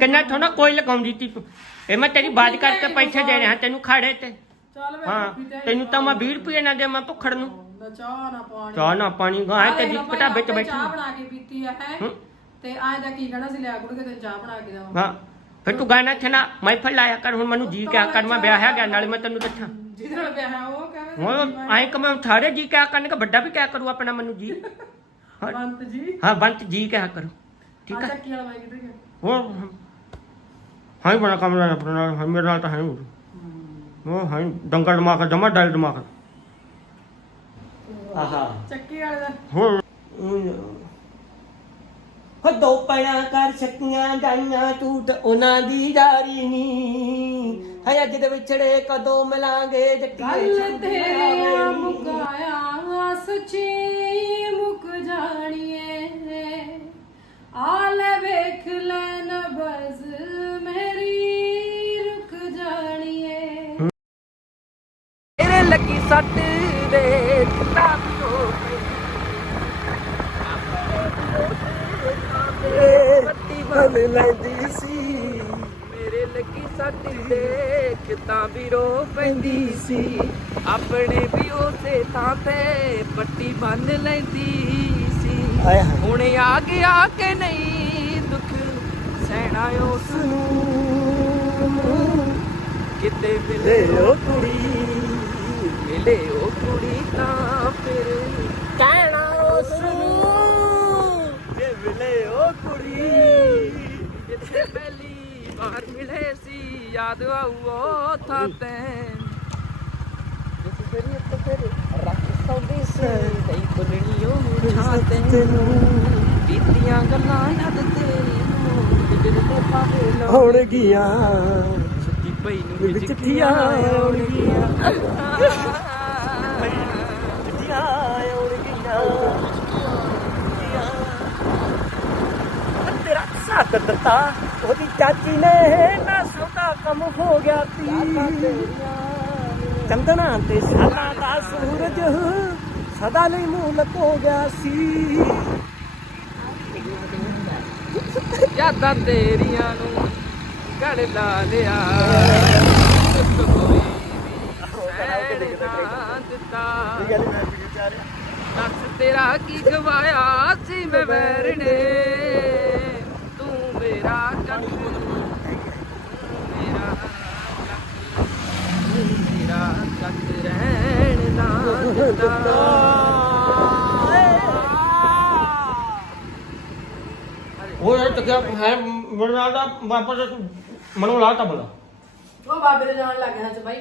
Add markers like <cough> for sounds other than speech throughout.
ਕਿੰਨਾ ਥੋੜਾ ਕੋਈ ਲਗਾਉਂਦੀ ਤੀ। ਤੂੰ ਇਹ ਮੈਂ ਤੇਰੀ ਬਾਜ ਕਰਕੇ ਪੈਸੇ ਦੇ ਰਿਹਾ ਤੈਨੂੰ ਖਾੜੇ ਤੇ। ਚੱਲ ਵੇ ਹਾਂ ਤੇ ਤੈਨੂੰ ਤਾਂ ਮੈਂ 20 ਰੁਪਏ ਨਾ ਦੇਵਾਂ ਭੁੱਖੜ ਨੂੰ। ਨਾ ਚਾਹ ਨਾ ਪਾਣੀ। ਚਾਹ ਨਾ ਪਾਣੀ ਗਾਂ ਤੇ ਬੈਠੀ ਚਾਹ ਬਣਾ ਕੇ ਪੀਤੀ ਆ ਹੈ। ਹੂੰ। ਤੇ ਆਏ ਦਾ ਕੀ ਕਹਿਣਾ ਸੀ ਲਿਆ ਗੁੜ ਕੇ ਤੈਨੂੰ ਚਾਹ ਬਣਾ ਕੇ ਦੇਵਾਂ। ਹਾਂ ਫਿਰ ਤੂੰ ਗਾਣਾ ਥਣਾ ਮੈਂ ਫਿਰ ਲਾਇਆ ਕਰ ਹੁਣ ਮੈਨੂੰ ਜੀ ਕਿਆ ਕਰ ਮੈਂ ਵਿਆਹ ਹੈ ਗਿਆ ਨਾਲ ਮੈਂ ਤੈਨੂੰ ਦੱਸਾਂ। ਜਿਹਦੇ ਨਾਲ ਵਿਆਹ ਹੈ ਉਹ ਕਹੇ ਹੁਣ ਆਏ ਕਿ ਮੈਂ ਸਾਰੇ ਜੀ ਕਿਆ ਕਰਨ ਕਿ ਵੱਡਾ ਵੀ ਕਿਆ ਕਰੂ ਆਪਣਾ ਮੈਨੂੰ ਜੀ। ਹਾਂ- <laughs> ਬੰਤ ਜੀ। ਹਾਂ ਬੰਤ ਜੀ ਕਿਆ ਕਰੂ। ਠੀਕ ਆ। ਹੈ ਚੱਕੀ ਵਾਲਾ ਬਾਈ ਗਿਆ? ਉਹ ਹਾਂ ਬਣਾ ਕੰਮ ਦਾ ਆਪਣਾ ਹਾਂ ਮੇਰੇ ਨਾਲ ਤਾਂ ਹੈ ਨਹੀਂ ਉਹ ਹਾਂ ਡੰਗਰ ਦਿਮਾਗ ਜਮਾ ਡਲ ਦਿਮਾਗ ਆਹਾ ਚੱਕੀ ਵਾਲੇ ਦਾ ਹੋਰ ਹੋ ਦੋ ਪੈਣਾ ਕਰ ਸਕੀਆਂ ਜਾਈਆਂ ਤੂੰ ਤੇ ਉਹਨਾਂ ਦੀ ਯਾਰੀ ਨੀ ਹੈ ਅੱਜ ਦੇ ਵਿਛੜੇ ਕਦੋਂ ਮਿਲਾਂਗੇ ਗੱਲ ਮੁਕਾਇਆ ਸੱਟ ਦੇ ਕਿਤਾ ਪੱਟੀ ਬੰਨ ਲੈਂਦੀ ਸੀ। ਮੇਰੇ ਲੱਗੀ ਸੱਟ ਦੇ ਕਿਤਾ ਵੀ ਰੋ ਪੈਂਦੀ ਸੀ। ਆਪਣੇ ਵੀ ਉਸੇ ਥਾਂ ਤੇ ਪੱਟੀ ਬੰਨ ਲੈਂਦੀ ਸੀ। ਹੁਣ ਆ ਗਿਆ ਕਿ ਨਹੀਂ ਦੁੱਖ ਸਹਿਣਾ ਉਸ ਨੂੰ। ਕਿਤੇ ਮਿਲੇ ਉਹ ਕੁੜੀ। ਮਿਲੇ ਉਹ ਕੁੜੀ ਤਾਂ ਫਿਰ। ਕਹਿਣਾ ਉਸ ਨੂੰ। ਜੇ ਮਿਲੇ ਉਹ ਕੁੜੀ ਜਿੱਥੇ ਪਹਿਲੀ ਵਾਰ ਮਿਲੇ ਸੀ ਯਾਦ ਆਊ ਉਹ ਥਾਂ ਤੇ। ਜਿਸ ਤੇਰੀ ਉੱਤੇ ਫਿਰ ਰੱਖ ਸੌਂਦੀ ਸੀ ਕਈ ਬੁਲਣੀ ਉਹ ਛਾਂ ਤੇ ਬੀਤੀਆਂ ਗੱਲਾਂ ਯਾਦ ਤੇਰੀ ਦਿਲ ਤੇ ਪਾਵੇ ਹੋਣਗੀਆਂ ਸੁੱਤੀ ਪਈ ਨੂੰ ਚਿੱਠੀਆਂ ਆਉਣਗੀਆਂ ਸਾਥ ਦਿੱਤਾ ਉਹਦੀ ਚਾਚੀ ਨੇ। ਨਾ ਸੌਦਾ ਕੰਮ ਹੋ ਗਿਆ ਸੀ। ਚੰਦਨਾ ਤੇ ਸਾਲਾ ਦਾ ਸੂਰਜ ਸਦਾ ਲਈ ਮੂੰਹ ਲਕੋ ਗਿਆ ਸੀ। ਯਾਦਾਂ ਤੇਰੀਆਂ ਨੂੰ ਗੜ ਲਾ ਲਿਆ। ਕੋਈ ਨਾ ਦਿੱਤਾ ਦੱਸ ਤੇਰਾ ਕੀ ਗਵਾਇਆ ਸੀ ਮੈਂ ਵੈਰਣੇ ਤੂੰ ਮੇਰਾ ਕੱਖ ਮੇਰਾ ਹੈ ਮੇਰੇ ਦਾ ਵਾਪਸ ਮਨੋਂ ਲਾਤਾ ਬਲਾ ਉਹ ਬਾਬੇ ਦੇ ਜਾਣ ਲੱਗ ਗਿਆ ਸੱਚ ਬਾਈ।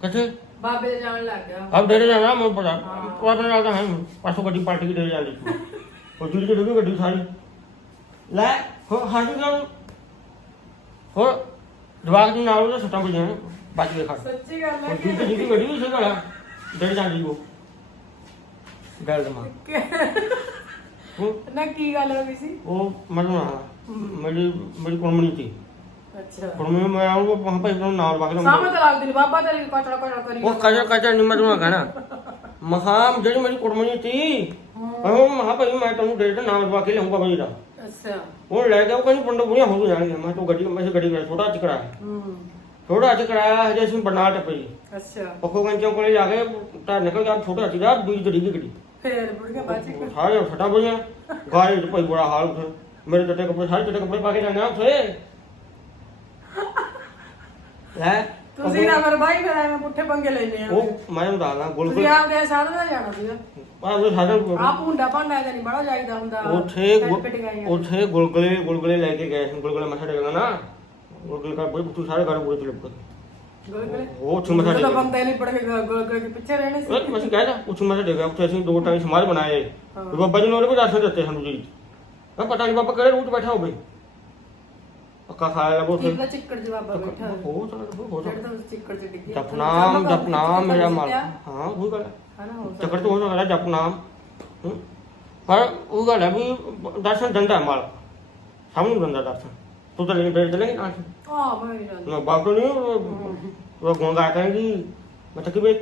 ਕਿੱਥੇ? ਬਾਬੇ ਦੇ ਜਾਣ ਲੱਗ ਗਿਆ। ਆਪ ਡੇਰੇ ਜਾਣਾ ਮੈਨੂੰ ਪਤਾ ਉਹ ਆਪਣੇ ਨਾਲ ਤਾਂ ਗੱਡੀ ਪਾਰਟੀ ਦੇ ਜਾਂਦੀ। ਉਹ ਹੋਰ ਹਾਡੀ ਨਾਲ ਹੋਰ ਦਿਮਾਗ ਦੇ ਨਾਲ ਉਹਦਾ ਸੱਟਾਂ ਪਈਆਂ ਨੇ ਬਾਜ ਸੱਚੀ ਗੱਲ ਹੈ ਕਿ ਜਿੱਦੀ ਗੱਡੀ ਉਸ ਗਲਾ ਡੇਢ ਜਾਂਦੀ ਉਹ। ਗੱਲ ਦਿਮਾਗ ਨਾ ਕੀ ਗੱਲ ਹੋ ਗਈ ਸੀ? ਉਹ ਮੈਨੂੰ ਨਾ ਮੇਰੀ ਮੇਰੀ ਕੁੜਮਣੀ ਸੀ। ਅੱਛਾ। ਕੁੜਮਣੀ ਮੈਂ ਆਉਂ ਉਹ ਭਾਈ ਨਾਲ ਵਗ ਲਵਾਂ ਸਾਹਮਣੇ ਲੱਗ ਬਾਬਾ ਤੇਰੇ ਕੋਚੜਾ ਕੋਚੜਾ ਕਰੀ ਉਹ ਕਜਾ ਕਜਾ ਨਹੀਂ ਮਰੂਗਾ ਗਾਣਾ ਮਹਾਮ ਜਿਹੜੀ ਮੇਰੀ ਕੁੜਮਣੀ ਸੀ ਉਹ ਮਹਾ ਮੈਂ ਤੈਨੂੰ ਡੇਢ ਨਾਲ ਵਗ ਕੇ ਲਿਆਉਂਗਾ ਦਾ। ਅੱਛਾ। ਉਹ ਲੈ ਉਹ ਕਹਿੰਦੀ ਪੰਡੋ ਬੁੜੀਆਂ ਹੋ ਜਾਣਗੀਆਂ। ਮੈਂ ਤੂੰ ਗੱਡੀ ਮੈਂ ਗੱਡੀ ਕਰ ਛੋਟਾ ਚ ਕਰਾਇਆ। ਹੂੰ। ਛੋਟਾ ਚ ਕਰਾਇਆ ਹਜੇ ਅਸੀਂ ਬਰਨਾਲ ਟੱਪੇ ਅੱਛਾ। ਪੱਖੋ ਗੰਚੋਂ ਕੋਲੇ ਜਾ ਕੇ ਤਾਂ ਨਿਕਲ ਗਿਆ ਛੋਟਾ ਸੀਗਾ ਦੂਜੀ ਗੱਡੀ ਦੀ ਗੱਡੀ। ਫੇਰ ਬੁੜੀਆਂ ਬਾਜੀ ਸਾਰੇ ਫਟਾ ਬੁੜੀਆਂ ਚ ਭਾਈ ਬੁਰਾ ਹਾਲ ਉੱਥੇ। ਮੇਰੇ ਜੱਟੇ ਕੱਪੜੇ ਸਾਰੇ ਜੱਟੇ ਕੱਪੜੇ ਪਾ ਕੇ ਆ ਉੱਥੇ। <laughs> ਲੈ ਤੁਸੀਂ ਨਾ ਮੇਰੇ ਬਾਈ ਫਿਰ ਐਵੇਂ ਪੁੱਠੇ ਪੰਗੇ ਲੈਨੇ ਆ। ਉਹ ਮੈਂ ਉਹਨੂੰ ਦੱਸਦਾ ਤੁਸੀਂ ਗੁਲਗੁਲ ਆਪਦੇ ਸਾਧਨ ਦਾ ਜਾਣਾ ਸੀਗਾ। ਆ ਉਹ ਸਾਧਨ ਆ ਭੁੰਡਾ ਭਾਂਡਾ ਇਹਦਾ ਨਹੀਂ ਬੜਾ ਜਾਈਦਾ ਹੁੰਦਾ ਉੱਥੇ। ਉੱਥੇ ਗੁਲਗੁਲੇ ਗੁਲਗੁਲੇ ਲੈ ਕੇ ਗਏ ਸੀ ਗੁਲਗੁਲੇ ਮੱਥਾ ਟੇਕਣਾ ਨਾ। ਗੁਲਗੁਲੇ ਕਰ ਬਈ ਤੂੰ ਸਾਰੇ ਘਰ ਪੂਰੇ ਚਲੇ ਪਏ ਗੋਲਗਲੇ? ਉਹ ਉੱਥੇ ਮੱਥਾ ਜਦੋਂ ਟੇਕਿਆ ਬੰਦੇ ਨਹੀਂ ਪੜ ਕੇ ਗੋਲਗਲੇ ਦੇ ਪਿੱਛੇ ਰਹਿਣੇ ਸੀ। ਉਹ ਮੈਂ ਕਹਿੰਦਾ ਉੱਥੇ ਮੱਥਾ ਟੇਕਿਆ ਉੱਥੇ ਅਸੀਂ ਦੋ ਟਾਈਮ ਸਮਾਜ ਬਣਾਏ। ਵੀ ਬਾਬਾ ਜੀ ਨੇ ਉਹਨੇ ਵੀ ਦਰਸ਼ਨ ਦਿੱਤੇ ਸਾਨੂੰ ਜੀ ਮੈਂ ਪਤਾ ਨਹੀਂ ਬਾਬਾ ਕਿਹੜੇ ਰੂਟ ਬੈਠਾ ਹੋਵੇ। ਪੱਕਾ ਖਾਇਆ ਲਗੋ ਉੱਥੇ ਕਿਹਦਾ ਚਿੱਕੜ ਜਵਾਬਾ ਬੈਠਾ ਚਲ ਉਹ ਜਿਹੜੇ ਤਾਂ ਚਿੱਕੜ ਚ ਡਿੱਗੇ ਜਪਨਾਮ ਜਪਨਾਮ ਮੇਰਾ ਮਾਲ। ਹਾਂ ਉਹ ਗੱਲ ਹੈ ਹੋ ਚੱਕਰ ਤੋਂ ਹੋ ਸਕਦਾ ਜਪਨਾਮ ਹੂੰ। ਪਰ ਉਹ ਗੱਲ ਹੈ ਵੀ ਦਰਸ਼ਨ ਦਿੰਦਾ ਹੈ ਮਾਲ। ਸਭ ਨੂੰ ਦਿੰਦਾ ਦਰਸ਼ਨ। ਤੂੰ ਤਾਂ ਲੈ ਦੇ ਲੈ ਨਾਲ ਆ ਮੈਂ ਨਹੀਂ ਜਾਂਦੀ ਨਾ ਬਾਪ ਤੋਂ ਨਹੀਂ ਉਹ ਗੋਂਗਾ ਕਹੇਗੀ ਮੈਂ ਤਾਂ ਕਿਵੇਂ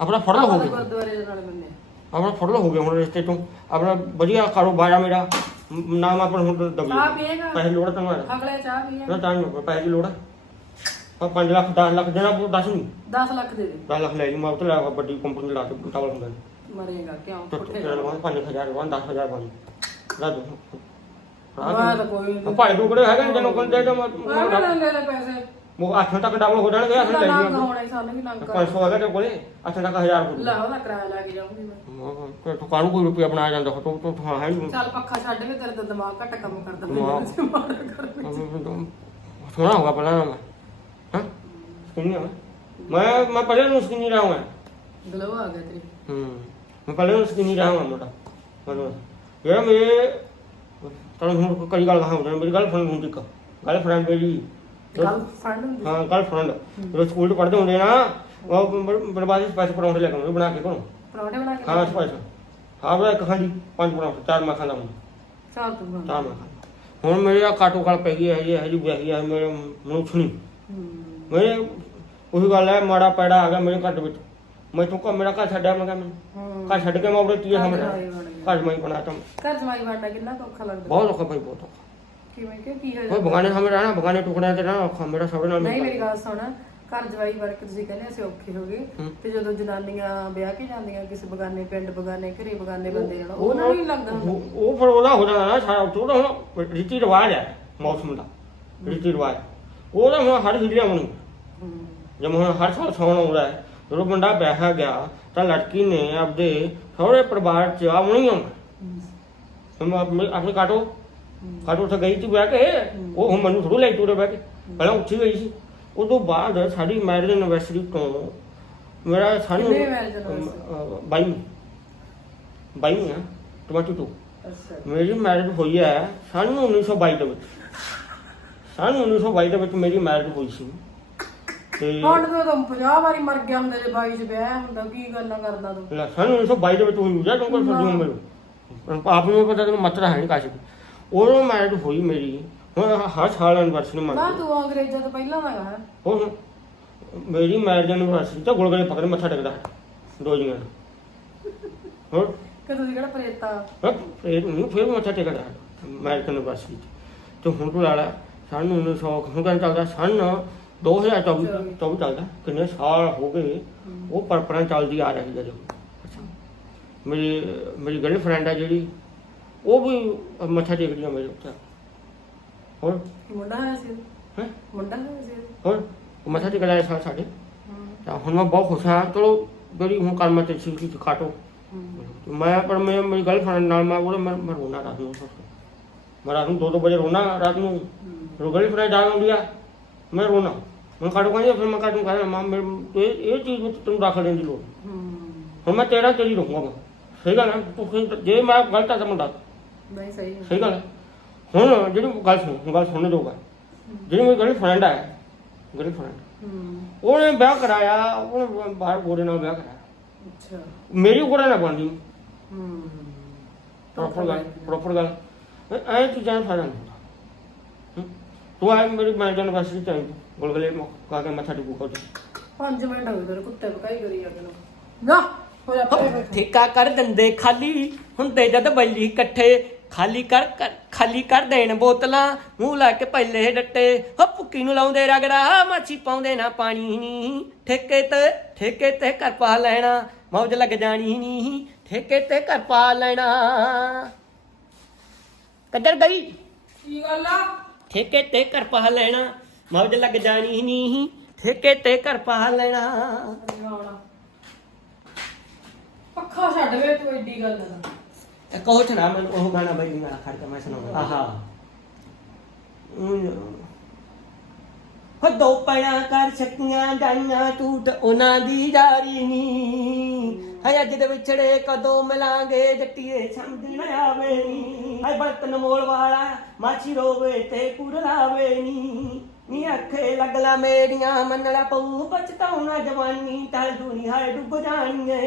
ਆਪਣਾ ਫੜਲ ਹੋ ਗਿਆ। ਗੁਰਦੁਆਰੇ ਦੇ ਨਾਲ ਬੰਦੇ ਆਪਣਾ ਫੜਲ ਹੋ ਗਿਆ ਹੁਣ ਰਿਸ਼ਤੇ ਤੋਂ। ਆਪਣਾ ਵਧੀਆ ਕਾਰੋਬਾਰ ਆ ਮੇਰਾ। ਮ- ਨਾਮ ਆਪਣਾ ਹੁਣ ਦਬੀ ਚਾਹ ਪੀਏਗਾ? ਪੈਸੇ ਲੋੜ ਤਾਂ ਮਾਰਾ ਅਗਲੇ ਚਾਹ ਪੀਏ। ਨਾ ਤਾਂ ਨਹੀਂ ਪੈਸੇ ਦੀ ਲੋੜ ਆ। ਪਰ 5 ਲੱਖ 10 ਲੱਖ ਦੇਣਾ ਪਊ 10 ਨਹੀਂ। 10 ਲੱਖ ਦੇ ਦੇ। 10 ਲੱਖ ਲੈ ਜੀ ਮੈਂ ਉੱਤੇ ਲਾ ਵੱਡੀ ਕੰਪਨੀ ਲਾ ਕੇ ਟਾਵਲ ਹੁੰਦਾ ਮਰੇਗਾ ਕਿਉਂ? ਤੇ ਪੁੱਠੇ ਲਵਾਂ 5000 ਲਵਾਂ 10000 ਬਣ ਲਾ ਦੋ ਮੈਂ ਤਾਂ। ਕੋਈ ਨਹੀਂ। ਭਾਈ ਟੁਕੜੇ ਹੈਗੇ ਜਿਹਨੂੰ ਕਹਿੰਦੇ ਤਾਂ ਮੈਂ ਵੀ ਲੈ ਲੈ ਲੈ ਪੈਸੇ? ਮੋ 8 ਤੱਕ ਡਬਲ ਹੋ ਜਾਣਗੇ ਅਸੀਂ ਲੈ ਨੰਗ ਜਾਵਾਂਗੇ ਹੋਣਾ ਹੀ ਸਾਨੂੰ ਵੀ ਨੰਗ 500 ਹੈਗਾ ਤੇ ਕੋਲੇ 8 ਤੱਕ 1000 ਹੋ ਲਾ ਉਹਦਾ ਕਿਰਾਇਆ ਲਾ ਕੇ ਜਾਊਂਗੀ ਮੈਂ। ਜਾਊ ਤੂੰ ਕਾਹਨੂੰ ਕੋਈ ਰੁਪਿਆ ਬਣਾ ਜਾਂਦਾ ਤੂੰ ਤੂੰ ਹਾਂ ਹੈ ਨੀ। ਚੱਲ ਪੱਖਾ ਛੱਡ ਕੇ ਤੇਰਾ ਤਾਂ ਦਿਮਾਗ ਘੱਟ ਕੰਮ ਕਰਦਾ ਮੈਨੂੰ ਮਾਰ ਕਰ ਸੋਹਣਾ ਹੋਗਾ ਪਹਿਲਾਂ ਮੈਂ। ਹਾਂ? ਸੁਣੀ ਮੈਂ। ਮੈਂ ਪਹਿਲੇ ਨੂੰ ਸੁਣੀ ਰਹਾ ਹਾਂ ਗਲੋ ਆ ਗਿਆ ਤੇਰੀ। ਹੂੰ ਮੈਂ ਪਹਿਲੇ ਉਸ ਦਿਨ ਹੀ ਰਹਾ ਹਾਂ ਮੋਟਾ ਮਤਲਬ ਯਾਰ ਮੇਰੇ ਤੁਹਾਨੂੰ ਹੁਣ ਕਈ ਗੱਲ ਕਹਾਂ ਮੇਰੀ ਗੱਲ ਫਰੈਂਡ ਹੁੰਦੀ ਇੱਕ। ਗੱਲ ਫਰੈਂਡ ਮੇਰੀ। ਹਾਂ ਕੱਲ ਫਰੈਂਡ ਜਦੋਂ ਸਕੂਲ ਤੋਂ ਪੜ੍ਹਦੇ ਹੁੰਦੇ ਨਾ ਉਹ ਬਰਬਾਦੀ ਸਪੈਸ਼ਲ ਪਰੌਂਠੇ ਲੈ ਕੇ ਆਉਂਦੇ ਬਣਾ ਕੇ ਘਰੋਂ। ਪਰੌਂਠੇ ਬਣਾ ਕੇ ਹਾਂ ਸਪੈਸ਼ਲ ਹਾਂ ਬਈ ਇੱਕ ਖਾਂਦੀ ਪੰਜ ਪਰੌਂਠੇ ਚਾਰ ਮੈਂ ਖਾਂਦਾ ਚਾਰ ਤੂੰ ਚਾਰ ਹੁਣ ਮੇਰੇ ਆ ਕਾਟੋ ਕਾਲ ਪੈ ਗਈ ਹੈ ਜੀ ਹੈ ਜੀ ਵਿਆਹੀ ਹੈ ਮੇਰੇ ਮਨੁੱਖ ਨਹੀਂ। ਮੇਰੇ ਉਹੀ ਗੱਲ ਹੈ ਮਾੜਾ ਪੈੜਾ ਆ ਗਿਆ ਮੇਰੇ ਘਰ ਵਿੱਚ। ਮੈਂ ਤੂੰ ਕਾ ਮੇਰਾ ਘਰ ਛੱਡਿਆ ਮੈਂ ਕਾ ਮੈਨੂੰ। ਘਰ ਛੱਡ ਕੇ ਮੈਂ ਆਪਣੇ ਤੀਏ ਸਮਝਦਾ ਘਰ ਮੈਂ ਬਣਾਤਾ ਘਰ ਜਮਾਈ ਬਣਨਾ ਕਿੰਨਾ ਔਖਾ ਲੱਗਦਾ। ਬਹੁਤ ਔਖਾ ਭਾਈ ਬਹੁਤ ਔਖਾ। ਕਿਵੇਂ ਕਿ ਕੀ ਹੋ ਕੋਈ ਜਾਂਦਾ ਬਗਾਨੇ ਹਮੇ ਰਹਿਣਾ ਬਗਾਨੇ ਟੁਕੜਿਆਂ ਤੇ ਨਾ ਔਖਾ ਮੇਰਾ ਸਭ ਨਾਲ ਨਹੀਂ ਮੇਰੀ ਗੱਲ ਸੁਣ ਘਰ ਜਵਾਈ ਬਣ ਕੇ ਤੁਸੀਂ ਕਹਿੰਦੇ ਅਸੀਂ ਔਖੇ ਹੋ ਗਏ। ਤੇ ਜਦੋਂ ਜਨਾਨੀਆਂ ਵਿਆਹ ਕੇ ਜਾਂਦੀਆਂ ਕਿਸੇ ਬਗਾਨੇ ਪਿੰਡ ਬਗਾਨੇ ਘਰੇ ਬਗਾਨੇ ਬੰਦੇ ਨਾਲ ਉਹਨਾਂ ਨੂੰ ਨਹੀਂ ਲੱਗਦਾ ਹੁੰਦਾ। ਉਹ ਫਿਰ ਉਹਦਾ ਹੋ ਜਾਣਾ ਨਾ ਸਾਰਾ ਉਹਦਾ ਹੁਣ ਰੀਤੀ ਰਿਵਾਜ ਹੈ ਮੌਸਮ ਦਾ ਰੀਤੀ ਰਿਵਾਜ। ਉਹਦਾ ਹੁਣ ਹਰ ਹਿਲਿਆ ਹੋਣੀ ਹੂੰ। ਜਿਵੇਂ ਹੁਣ ਹਰ ਸਾਲ ਸੌਣ ਆਉਂਦਾ ਹੈ ਜਦੋਂ ਮੁੰਡਾ ਵਿਆਹਿਆ ਗਿਆ ਤਾਂ ਲੜਕੀ ਨੇ ਆਪਦੇ ਸਹੁਰੇ ਪਰਿਵਾਰ ਚ ਆਉਣੀ। ਆਉਣਾ ਹੁਣ ਆਪਣੀ ਆਪਣੀ ਕਾਟੋ। ਕਾਟੋ ਉੱਥੇ ਗਈ ਸੀ ਵਿਆਹ ਕੇ ਉਹ ਹੁਣ ਮੈਨੂੰ ਥੋੜ੍ਹਾ ਲੈ ਟੂਰੇ ਬਹਿ ਕੇ। ਪਹਿਲਾਂ ਉੱਥੇ ਗਈ ਸੀ। ਉਸ ਤੋਂ ਬਾਅਦ ਸਾਡੀ ਮੈਰਿਜ ਐਨਵਰਸਰੀ ਤੋਂ ਮੇਰਾ ਸਾਨੂੰ ਕਿੰਨੇ marriage anniversary? ਬਾਈ। ਬਾਈ ਆ 22 ਅੱਛਾ। ਮੇਰੀ ਮੈਰਿਜ ਹੋਈ ਹੈ ਸਾਨੂੰ 1922 ਦੇ ਵਿੱਚ। ਸਾਨੂੰ 1922 ਦੇ ਵਿੱਚ ਮੇਰੀ ਮੈਰਿਜ ਹੋਈ ਸੀ। ਤੇ ਹੁਣ ਤਾਂ ਤੂੰ 50 ਵਾਰੀ ਮਰ ਗਿਆ ਹੁੰਦਾ ਜੇ ਬਾਈ ਚ ਵਿਆਹ ਹੁੰਦਾ ਕੀ ਗੱਲਾਂ ਕਰਦਾ ਤੂੰ? ਲੈ, ਸਾਨੂੰ 1922 ਦੇ ਵਿੱਚ ਹੋਈ ਜਾਂ ਤੂੰ ਕੋਈ ਫਰਜ਼ੂ ਮੈਨੂੰ ਪਰ ਆਪ ਨੂੰ ਪਤਾ ਤੈਨੂੰ ਮਤਰਾ ਹੈ ਨਹੀਂ ਕਾਸ਼ ਉਦੋਂ ਮੈਰਿਜ ਹੋਈ ਮੇਰੀ। ਹੁਣ ਹਰ ਸਾਲ ਐਨਵਰਸਰੀ ਨਾ ਮੰਨਦੇ ਤੂੰ ਅੰਗਰੇਜ਼ਾਂ ਤੋਂ ਪਹਿਲਾਂ ਦਾ ਗਾ ਹੁਣ ਮੇਰੀ ਮੈਰਿਜ ਐਨਵਰਸਰੀ ਤਾਂ ਗੁਲਗਲੇ ਪਕੜ ਮੱਥਾ ਟੇਕਦਾ। ਦੋ ਜੀਆਂ ਨੂੰ। ਹੋਰ? ਕਿ ਤੁਸੀਂ ਕਿਹੜਾ ਪ੍ਰੇਤਾ? ਹਾਂ, ਫਿਰ ਨਹੀਂ ਫਿਰ ਮੱਥਾ ਟੇਕਦਾ ਮੈਰਿਜ ਐਨਵਰਸਰੀ ਤੇ ਹੁਣ ਤੂੰ ਲਾ ਲੈ ਸਾਨੂੰ 1900 ਹੁਣ ਕਹਿੰਦਾ ਚੱਲਦਾ? ਸਨ 2024 24 ਚੱਲਦਾ। ਕਿੰਨੇ ਸਾਲ ਹੋ ਗਏ ਉਹ ਪਰਪਰਾਂ ਚੱਲਦੀ ਆ ਰਹੀ ਹੈ ਜੋ ਮੇਰੀ ਮੇਰੀ ਗਰਲਫ੍ਰੈਂਡ ਹੈ ਜਿਹੜੀ ਉਹ ਵੀ ਮੱਥਾ ਟੇਕਦੀ ਆ ਮੇਰੇ ਉੱਤੇ। ਹੋਰ? ਮੁੰਡਾ ਹੋਇਆ ਸੀ ਹੈਂ? ਮੁੰਡਾ ਹੋਇਆ ਸੀ ਉਹ? ਮੱਥਾ ਇਸ ਸਾਲ ਸਾਡੇ। ਹੂੰ। ਤਾਂ ਹੁਣ ਮੈਂ ਬਹੁਤ ਖੁਸ਼ ਹਾਂ। ਚਲੋ ਜਿਹੜੀ ਹੁਣ ਕਰਮ ਤੇ ਸੀ ਕਿ ਕਾਟੋ। ਤੇ ਮੈਂ ਪਰ ਮੈਂ ਮੇਰੀ ਗਰਲਫ੍ਰੈਂਡ ਨਾਲ ਮੈਂ ਉਹਦੇ ਮੈਂ ਮੈਂ ਰੋਣਾ ਰਾਤ ਨੂੰ ਮੈਂ ਰਾਤ ਨੂੰ ਦੋ ਦੋ ਵਜੇ ਰੋਣਾ ਰਾਤ ਨੂੰ ਰੋ ਗਰਲਫ੍ਰੈਂਡ ਆ ਹੁੰਦੀ ਆ ਮੈਂ ਰੋਣਾ। ਮੈਂ ਕਾਟੋ ਕਹਿੰਦੀ ਫਿਰ ਮੈਂ ਕਾਟੋ ਕਹਿੰਦਾ ਮਾਂ ਮੇਰੇ ਇਹ ਇਹ ਚੀਜ਼ ਵਿੱਚ ਤੈਨੂੰ ਰੱਖ ਦੇਣ ਦੀ ਲੋੜ ਹੂੰ। ਹੁਣ ਮੈਂ ਤੇਰਾ ਤੇਰੀ ਰਹੂੰਗਾ ਮੈਂ ਸਹੀ ਗੱਲ ਹੈ ਤੂੰ ਜੇ ਮੈਂ ਗਲਤ ਆ ਤਾਂ ਮੁੰਡਾ ਨਹੀਂ ਸਹੀ ਹੈ ਸਹੀ ਗੱਲ ਹੈ। ਹੁਣ ਜਿਹੜੀ ਗੱਲ ਸੁਣ ਹੁਣ ਗੱਲ ਸੁਣਨ ਜੋਗਾ ਜਿਹੜੀ ਮੇਰੀ ਗਰਲਫ੍ਰੈਂਡ ਹੈ ਗਰਲਫ੍ਰੈਂਡ ਹੂੰ। ਉਹਨੇ ਵਿਆਹ ਕਰਾਇਆ ਉਹਨੇ ਬਾਹਰ ਗੋਰੇ ਨਾਲ ਵਿਆਹ ਕਰਾਇਆ। ਅੱਛਾ। ਮੇਰੀ ਗੋਰੇ ਨਾਲ ਬਣਦੀ ਹੂੰ। ਪ੍ਰੋਪਰ ਗੱਲ ਪ੍ਰੋਪਰ ਗੱਲ। ਐ ਚੀਜ਼ਾਂ ਦਾ ਫਾਇਦਾ ਨਹੀਂ ਹੁੰਦਾ। ਹੂੰ? ਤੂੰ ਆ ਮੇਰੀ ਮੈਰਿਜ ਐਨਵਰਸਰੀ ਤੇ ਆਈ ਗੁਲਗਲੇ ਕਾ ਕੇ ਮੱਥਾ ਟੇਕੂ ਕੋਟ 5 ਮਿੰਟ ਹੋ ਗਏ ਤੇਰੇ ਕੁੱਤੇ ਬਕਾਈ ਕਰੀ ਜਾਂਦੇ ਨੂੰ ਨਾ ਹੋ ਜਾ ਪਰੇ ਬੈਠ। ਠੇਕਾ ਕਰ ਦਿੰਦੇ ਖਾਲੀ। ਹੁੰਦੇ ਜਦ ਬੈਲੀ ਇਕੱਠੇ ਖਾਲੀ ਕਰ ਕਰ- ਖਾਲੀ ਕਰ ਦੇਣ ਬੋਤਲਾਂ ਮੂੰਹ ਲਾ ਕੇ ਪਹਿਲੇ ਡੱਟੇ। ਹੋ ਭੁੱਕੀ ਨੂੰ ਲਾਉਂਦੇ ਰਗੜਾ ਮਾਛੀ ਪਾਉਂਦੇ ਨਾ ਪਾਣੀ ਨੀ। ਠੇਕੇ ਤੇ ਠੇਕੇ ਤੇ ਘਰ ਪਾ ਲੈਣਾ ਮੌਜ ਲੱਗ ਜਾਣੀ ਨੀ। ਠੇਕੇ ਤੇ ਘਰ ਪਾ ਲੈਣਾ। ਕਿੱਧਰ ਗਈ? ਕੀ ਗੱਲ ਆ? ਠੇਕੇ ਤੇ ਘਰ ਪਾ ਲੈਣਾ ਮੌਜ ਲੱਗ ਜਾਣੀ ਨੀ। ਠੇਕੇ ਤੇ ਘਰ ਪਾ ਲੈਣਾ। ਪੱਖਾ ਛੱਡ ਵੇ ਤੂੰ ਏਡੀ ਗੱਲ ਦਾ ਤੇ ਕਹੋ ਨਾ ਮੈਨੂੰ ਉਹ ਗਾਣਾ ਬਈ ਨਾਲ ਖੜ ਕੇ ਮੈਂ ਸੁਣਾਉਂਦਾ। ਆਹਾ ਹੋ। ਦੋ ਪੈਣਾ ਕਰ ਸਕੀਆਂ ਗਾਈਆਂ ਟੂਟ ਉਹਨਾਂ ਦੀ ਜਾਰੀ ਨੀ। ਹੈ ਅੱਜ ਦੇ ਵਿਛੜੇ ਕਦੋਂ ਮਿਲਾਂਗੇ ਜੱਟੀਏ ਸਮਝ ਨਾ ਆਵੇ ਨੀ। ਹੈ ਬਰਤਨ ਮੋਲ ਵਾਲਾ ਮਾਛੀ ਰੋਵੇ ਤੇ ਨੀ। ਨੀ ਅੱਖੇ ਲੱਗਲਾ ਮੇਰੀਆਂ ਮੰਨਣਾ ਪਊ ਪਛਤਾਉਣਾ ਜਵਾਨੀ ਤਾਂ ਦੁਨੀਆ ਡੁੱਬ ਜਾਣੀਏ।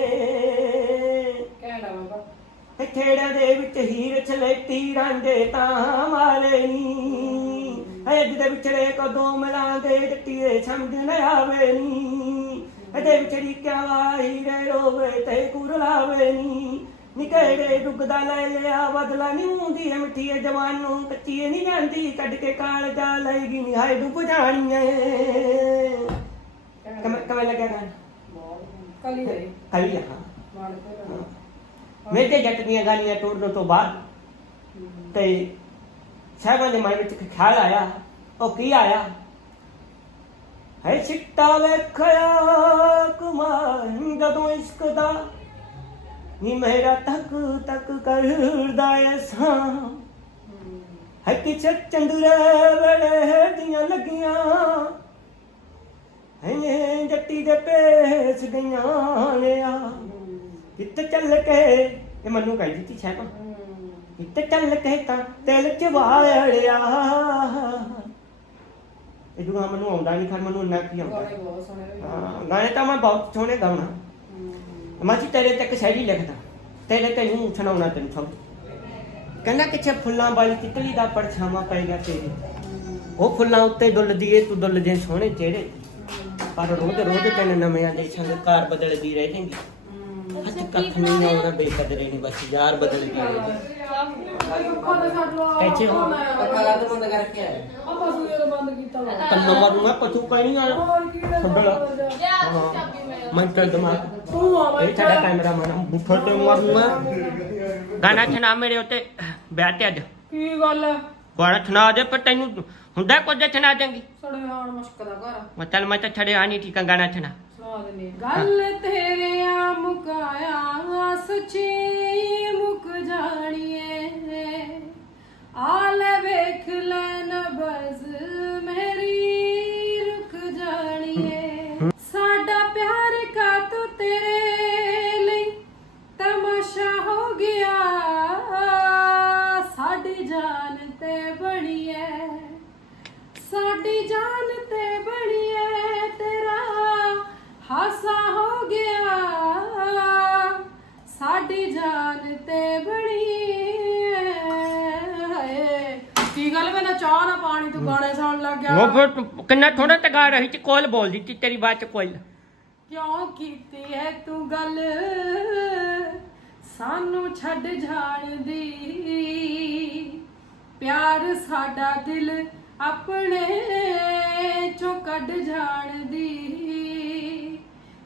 ਕਹਿਣਾ ਬਾਬਾ ਖੇੜਿਆਂ ਦੇ ਵਿੱਚ ਹੀਰ ਛਲੇਟੀ ਰਾਂਝੇ ਤਾਂ ਵਾਲੇ ਨੀ। ਅੱਜ ਦੇ ਵਿਚੜੇ ਕਦੋਂ ਮਿਲਾਂਗੇ ਜੱਟੀਏ ਸਮਝ ਨਾ ਆਵੇ ਨੀ। ਇਹਦੇ ਵਿਚੜੀ ਕਿਆ ਹੀਰੇ ਰੋਵੇ ਤੇ ਕੁਰਲਾਵੇ ਨੀ। ਨਿਕੜੇ ਰੁਕਦਾ ਲੈ ਲਿਆ ਬਦਲਾ ਨਹੀਂ ਹੁੰਦੀ ਐ ਮਿੱਠੀ ਐ ਜਵਾਨ ਨੂੰ ਕੱਚੀ ਐ ਨਹੀਂ ਜਾਂਦੀ ਕੱਢ ਕੇ ਕਾਲ ਜਾ ਲੈਗੀ ਨੀ। ਹਾਏ ਡੁੱਬ ਜਾਣੀ ਐ ਕਮੇ ਕਮੇ ਲੱਗਿਆ ਗਾਣਾ? ਕਲੀ ਕਲੀ ਮਾਰ ਕੇ ਮੇਰੇ ਜੱਟ ਦੀਆਂ ਗਾਲੀਆਂ ਤੋੜਨ ਤੋਂ ਬਾਅਦ ਤੇ ਸਾਹਿਬਾਂ ਦੇ ਮਨ ਵਿੱਚ ਇੱਕ ਖਿਆਲ ਆਇਆ, ਉਹ ਕੀ ਆਇਆ? ਹੈ ਸਿੱਟਾ ਵੇਖਿਆ ਕੁਮਾਰ, ਜਦੋਂ ਇਸ਼ਕ ਦਾ ਨੀ ਮੇਰਾ ਤੱਕ ਤੱਕ ਕਰਦਾ ਐ ਹੈ ਕਿਛ ਚੰਦਰੇ ਬੜੇ ਦੀਆਂ ਲੱਗੀਆਂ, ਹੈ ਜੱਟੀ ਦੇ ਪੇਸ ਗਈਆਂ ਨੇ ਆ। ਕਿੱਥੇ ਚੱਲ ਕੇ ਇਹ ਮੈਨੂੰ ਕਹਿੰਦੀ ਤੀ ਸਾਹਿਬਾਂ ਕਿੱਥੇ ਚੱਲ ਕੇ ਤਾਂ ਦਿਲ ਚ ਵਾੜਿਆ। ਇਹ ਦੁਆ ਮੈਨੂੰ ਆਉਂਦਾ ਨਹੀਂ ਖਰ ਮੈਨੂੰ ਇੰਨਾ ਕੀ ਆਉਂਦਾ? ਗਾਣੇ ਬਹੁਤ ਸੋਹਣੇ ਨੇ ਹਾਂ ਗਾਣੇ ਤਾਂ ਮੈਂ ਬਹੁਤ ਸੋਹਣੇ ਗਾਉਣਾ। ਮਾਚੀ ਤੇਰੇ ਤੇ ਇੱਕ ਸ਼ਾਇਰੀ ਲਿਖਦਾ। ਤੇਰੇ ਤੇ ਨੂੰ ਸੁਣਾਉਣਾ ਤੈਨੂੰ ਸਭ। ਕਹਿੰਦਾ ਕਿਛੇ ਫੁੱਲਾਂ ਵਾਲੀ ਤਿਤਲੀ ਦਾ ਪਰਛਾਵਾਂ ਪੈ ਗਿਆ ਤੇਰੇ। ਉਹ ਫੁੱਲਾਂ ਉੱਤੇ ਡੁੱਲਦੀ ਏ ਤੂੰ ਡੁੱਲ ਜੇ ਸੋਹਣੇ ਚਿਹਰੇ। ਪਰ ਰੋਜ਼ ਰੋਜ਼ ਤੈਨੂੰ ਨਵਿਆਂ ਦੇ ਸੰਗਕਾਰ ਬਦਲਦੀ ਰਹਿ ਜਾਂਦੀ। ਹੱਥ ਕੱਖ ਨਹੀਂ ਆਉਣਾ ਬੇਕਦਰੇ ਨਹੀਂ ਬਸ ਯਾਰ ਬਦਲਦੀ ਰਹਿੰਦੀ ਕੈਚੇ ਹੋ ਕਾਲਾ ਤਾਂ ਬੰਦ ਕਰਕੇ ਆਇਆ ਆਪਾਂ ਸੂਏ ਤੋਂ ਬੰਦ ਕੀਤਾ ਵਾ ਕੰਨੋਂ ਮਾਰੂ ਮੈਂ ਪਛੂ ਕਣੀ ਆ। ਹੋਰ ਕੀ ਦਾ ਛੱਡਲਾ ਮੈਂ ਚੱਲ ਦਿਮਾਗ ਇਹ ਸਾਡਾ ਕੈਮਰਾ ਮੈਨ ਬੁੱਠਰ ਤੇ ਮਾਰੂਗਾ ਗਾਣਾ ਸੁਣਾ ਮੇਰੇ ਉੱਤੇ। ਵਿਆਹ ਤੇ ਅੱਜ। ਕੀ ਗੱਲ ਹੈ ਗਾਣਾ ਸੁਣਾ ਦੇ ਪਰ ਤੈਨੂੰ ਹੁੰਦਾ ਕੁਝ ਸੁਣਾ ਦੇਂਗੀ। ਸੜੇ ਹਾਣ ਮੁਸ਼ਕ ਦਾ ਘਰ ਮੈਂ ਚੱਲ ਮੈਂ ਤਾਂ ਛੜਿਆ ਨਹੀਂ ਠੀਕ ਆ ਗਾਣਾ ਸੁਣਾ। ਸੁਣਾ ਦਿੰਦੇ ਗੱਲ ਤੇਰੇ ਮੁਕਾਇਆ ਸੱਚੀ ਮੁਕ ਜਾਣੀਏ। ਆ ਲੈ ਵੇਖ ਲੈ ਨਬਜ਼ ਗਾਣੇ ਸੁਣਨ ਲੱਗ ਗਿਆ। ਉਹ ਫਿਰ ਤੂੰ ਕਿੰਨਾ ਥੋੜਾ ਤਗਾ ਰਹੀ ਚ ਕੋਲ ਬੋਲਦੀ ਤੀ ਤੇਰੀ ਬਾਤ ਚ ਕੋਲ। ਕਿਉਂ ਕੀਤੀ ਹੈ ਤੂੰ ਗੱਲ? ਸਾਨੂੰ ਛੱਡ ਜਾਣ ਦੀ ਪਿਆਰ ਸਾਡਾ ਦਿਲ ਆਪਣੇ ਚੋਂ ਕੱਢ ਜਾਣ ਦੀ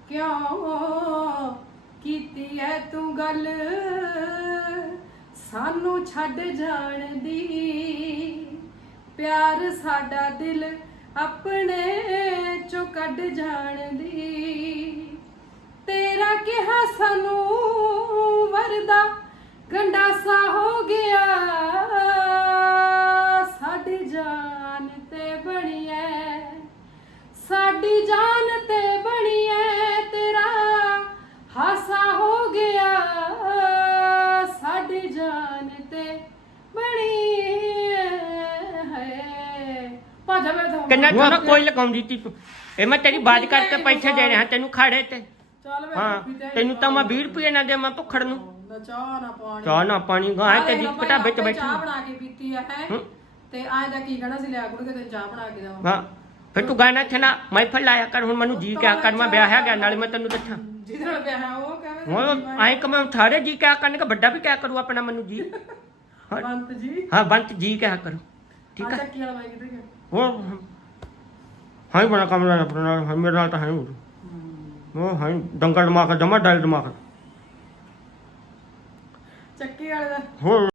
ਕਿਉਂ ਕੀਤੀ ਹੈ ਤੂੰ ਗੱਲ? ਸਾਨੂੰ ਛੱਡ ਜਾਣ ਦੀ ਪਿਆਰ ਸਾਡਾ ਦਿਲ ਆਪਣੇ ਚੋਂ ਕੱਢ ਜਾਣ ਦੀ ਤੇਰਾ ਕਿਹਾ ਸਾਨੂੰ ਵਰਦਾ ਗੰਡਾਸਾ ਹੋ ਗਿਆ। ਸਾਡੀ ਜਾਨ ਤੇ ਬਣੀ ਐ ਸਾਡੀ ਜਾਨ ਤੇ ਇਹ ਮੈਂ ਤੇਰੀ ਬਾਤ ਕਰਕੇ ਪੈਸੇ ਦੇ ਰਿਹਾ ਤੈਨੂੰ ਖਾੜੇ ਤੇ। ਚੱਲ ਵੇ ਹਾਂ ਤੈਨੂੰ ਤਾਂ ਮੈਂ 20 ਰੁਪਏ ਨਾ ਦੇ ਮੈਂ ਭੁੱਖੜ ਨੂੰ। ਨਾ ਚਾਹ ਨਾ ਪਾਣੀ। ਚਾਹ ਨਾ ਪਾਣੀ ਗਾਂ ਤੇ ਘਟਾ ਵਿੱਚ ਬੈਠੀ ਚਾਹ ਬਣਾ ਕੇ ਪੀਤੀ ਆ ਹੈ? ਹੂੰ। ਤੇ ਆਏ ਦਾ ਕੀ ਕਹਿਣਾ ਸੀ ਲਿਆ ਕੁੜ ਕੇ ਤੈਨੂੰ ਚਾਹ ਬਣਾ ਕੇ ਦੇਵਾਂ। ਹਾਂ ਫਿਰ ਤੂੰ ਗਾਣਾ ਛਣਾ ਮੈਂ ਫਿਰ ਲਾਇਆ ਕਰ ਹੁਣ ਮੈਨੂੰ ਜੀ ਕਿਆ ਕਰ ਮੈਂ ਵਿਆਹਿਆ ਗਿਆ ਨਾਲੇ ਮੈਂ ਤੈਨੂੰ ਦੱਸਾਂ। ਜਿਹਦੇ ਨਾਲ ਵਿਆਹ ਹੈ ਉਹ ਕਹਵੇ ਹੁਣ ਆਏ ਕਿ ਮੈਂ ਸਾਰੇ ਜੀ ਕਿਆ ਕਰਨੇ ਕਿ ਵੱਡਾ ਵੀ ਕਿਆ ਕਰੂ ਆਪਣਾ ਮੈਨੂੰ ਜੀ। ਬੰਤ ਜੀ। ਹਾਂ ਬੰਤ ਜੀ ਕਿਆ ਕਰੂ ਠੀਕ ਆ? ਹੈ ਚੱਕੀ ਵਾਲਾ ਬਾਈ ਕਿੱਥੇ ਗਿਆ? ਉਹ ਹਾਂ ਬੜਾ ਕੰਮ ਨਾਲ ਆਪਣਾ ਨਾਲ ਹਾਂ, ਮੇਰੇ ਨਾਲ ਤਾਂ ਹੈ ਨਹੀਂ ਉਹ ਹਾਂ ਦੰਗਲ ਦਿਮਾਗ ਜਮਾ ਡਲ ਦਿਮਾਗ ਚੱਕੀ ਵਾਲੇ ਦਾ ਹੋਰ